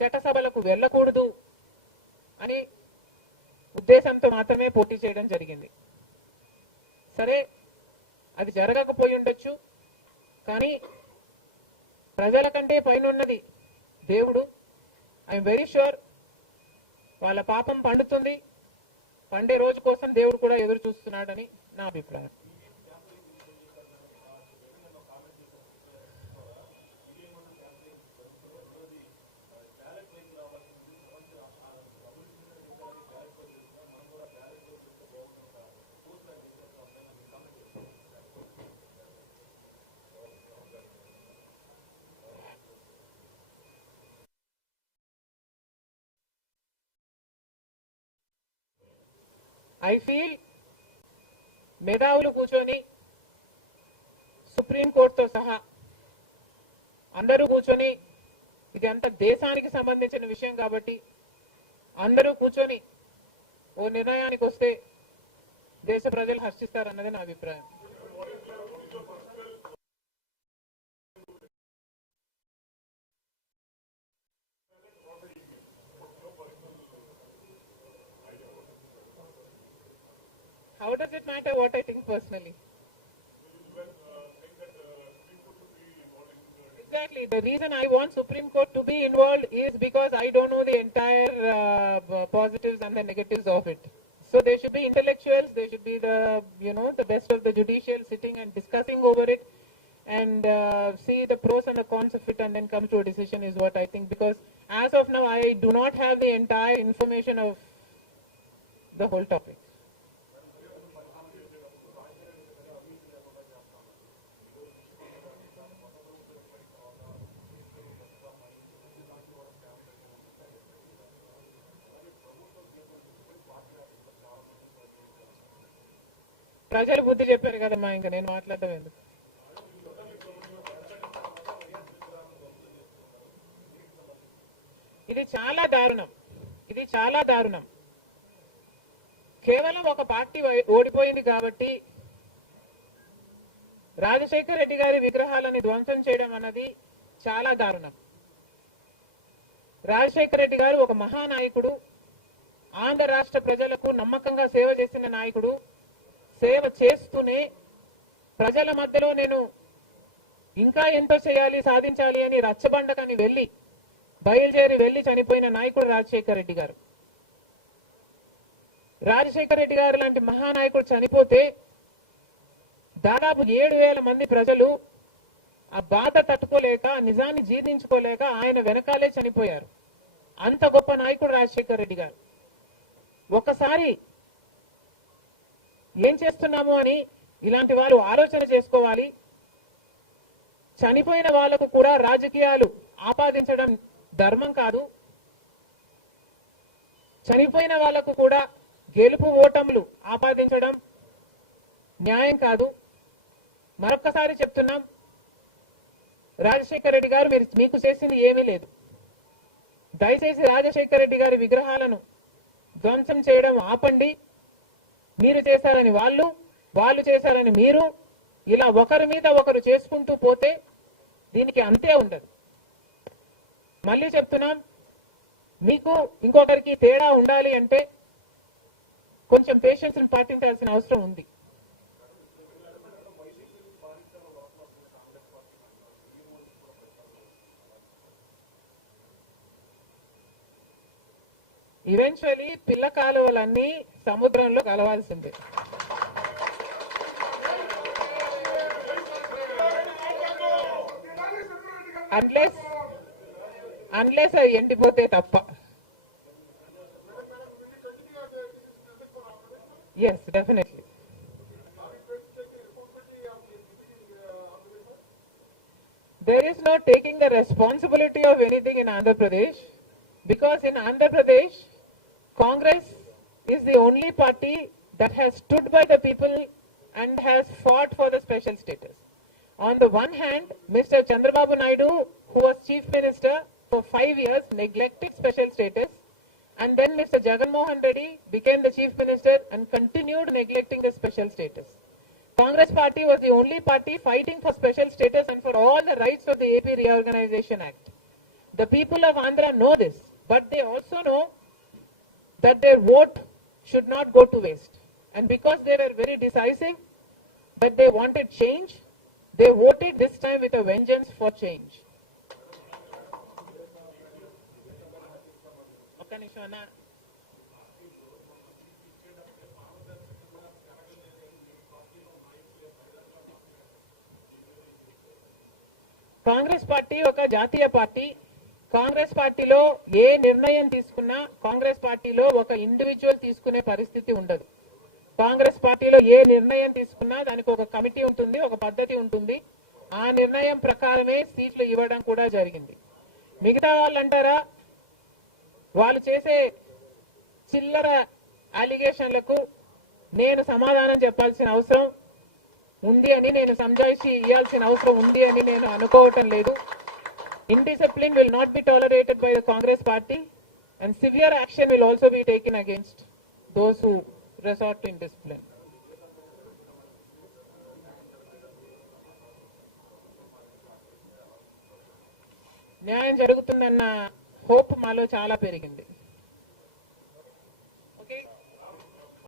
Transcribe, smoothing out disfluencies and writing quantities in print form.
చట్టసభలకు వెళ్ళకూడదు అని ఉద్దేశంతో మాత్రమే పోటీ చేయడం జరిగింది. సరే, అది జరగకపోయి ఉండొచ్చు, కానీ ప్రజల కంటే పైనున్నది దేవుడు. ఐఎమ్ వెరీ ష్యూర్ వాళ్ళ పాపం పండుతుంది, పండే రోజు కోసం దేవుడు కూడా ఎదురు చూస్తున్నాడని నా అభిప్రాయం. ఐ ఫీల్ మేధావులు కూర్చొని సుప్రీంకోర్టుతో సహా అందరూ కూర్చొని, ఇది అంత దేశానికి సంబంధించిన విషయం కాబట్టి అందరూ కూర్చొని ఓ నిర్ణయానికి వస్తే దేశ ప్రజలు హర్షిస్తారన్నది నా అభిప్రాయం. How does it matter what I think personally? Exactly. The reason I want Supreme Court to be involved is because I don't know the entire positives and the negatives of it. So there should be intellectuals, there should be the best of the judicial sitting and discussing over it and see the pros and the cons of it and then come to a decision is what I think. Because as of now, I do not have the entire information of the whole topic. ప్రజలు బుద్ధి చెప్పారు కదమ్మా, ఇంకా నేను మాట్లాడటం ఎందుకు. ఇది చాలా దారుణం, ఇది చాలా దారుణం. కేవలం ఒక పార్టీ ఓడిపోయింది కాబట్టి రాజశేఖర్ రెడ్డి గారి విగ్రహాలను ధ్వంసం చేయడం అన్నది చాలా దారుణం. రాజశేఖర్ రెడ్డి గారు ఒక మహానాయకుడు, ఆంధ్ర రాష్ట్ర ప్రజలకు నమ్మకంగా సేవ చేసిన నాయకుడు. సేవ చేస్తూనే ప్రజల మధ్యలో నేను ఇంకా ఎంతో చేయాలి, సాధించాలి అని రచ్చబండకని బయలుదేరి వెళ్లి చనిపోయిన నాయకుడు రాజశేఖర్ రెడ్డి గారు. రాజశేఖర్ రెడ్డి గారు లాంటి మహానాయకుడు చనిపోతే దాదాపు 7,000 మంది ప్రజలు ఆ బాధ తట్టుకోలేక, నిజాన్ని జీర్ణించుకోలేక ఆయన వెనకాలే చనిపోయారు. అంత గొప్ప నాయకుడు రాజశేఖర్ రెడ్డి గారు. ఒకసారి ఏం చేస్తున్నాము అని ఇలాంటి వాళ్ళు ఆలోచన చేసుకోవాలి. చనిపోయిన వాళ్లకు కూడా రాజకీయాలు ఆపాదించడం ధర్మం కాదు. చనిపోయిన వాళ్లకు కూడా గెలుపు ఓటములు ఆపాదించడం న్యాయం కాదు. మరొక్కసారి చెప్తున్నాం, రాజశేఖర్ రెడ్డి గారు మీకు చేసింది ఏమీ లేదు. దయచేసి రాజశేఖర్ రెడ్డి గారి విగ్రహాలను ధ్వంసం చేయడం ఆపండి. మీరు చేశారని వాళ్ళు చేశారని మీరు, ఇలా ఒకరి మీద ఒకరు చేసుకుంటూ పోతే దీనికి అంతే ఉండదు. మళ్ళీ చెప్తున్నాం, మీకు ఇంకొకరికి తేడా ఉండాలి అంటే కొంచెం పేషెన్స్ పాటించాల్సిన అవసరం ఉంది. ఈవెన్చువలీ పిల్ల కాలువలన్నీ సముద్రంలో కలవాల్సిందే. అన్లెస్ అది ఎండిపోతే తప్ప. Yes, definitely. There is no taking the responsibility of anything in Andhra Pradesh, because in Andhra Pradesh, Congress is the only party that has stood by the people and has fought for the special status. On the one hand, Mr. Chandrababu Naidu, who was Chief Minister for 5 years, neglected special status, and then Mr. Jagan Mohan Reddy became the Chief Minister and continued neglecting the special status. Congress party was the only party fighting for special status and for all the rights of the AP Reorganization Act. The people of Andhra know this, but they also know that their vote should not go to waste. And because they were very decisive, that they wanted change, they voted this time with a vengeance for change. Congress party ఒక జాతీయ party. Congress పార్టీలో ఏ నిర్ణయం తీసుకున్నా కాంగ్రెస్ పార్టీలో ఒక individual తీసుకునే పరిస్థితి ఉండదు. కాంగ్రెస్ పార్టీలో ఏ నిర్ణయం తీసుకున్నా దానికి ఒక కమిటీ ఉంటుంది, ఒక పద్ధతి ఉంటుంది. ఆ నిర్ణయం ప్రకారమే సీట్లు ఇవ్వడం కూడా జరిగింది. మిగతా వాళ్ళు అంటారా, వాళ్ళు చేసే చిల్లర అలిగేషన్లకు నేను సమాధానం చెప్పాల్సిన అవసరం ఉంది అని, నేను సంజాయిషి ఇవ్వాల్సిన అవసరం ఉంది అని నేను అనుకోవటం లేదు. Indiscipline will not be tolerated by the Congress party, and severe action will also be taken against those who resort to indiscipline. న్యాయం జరుగుతుందన్న హోప్ మాలో చాలా పెరిగింది.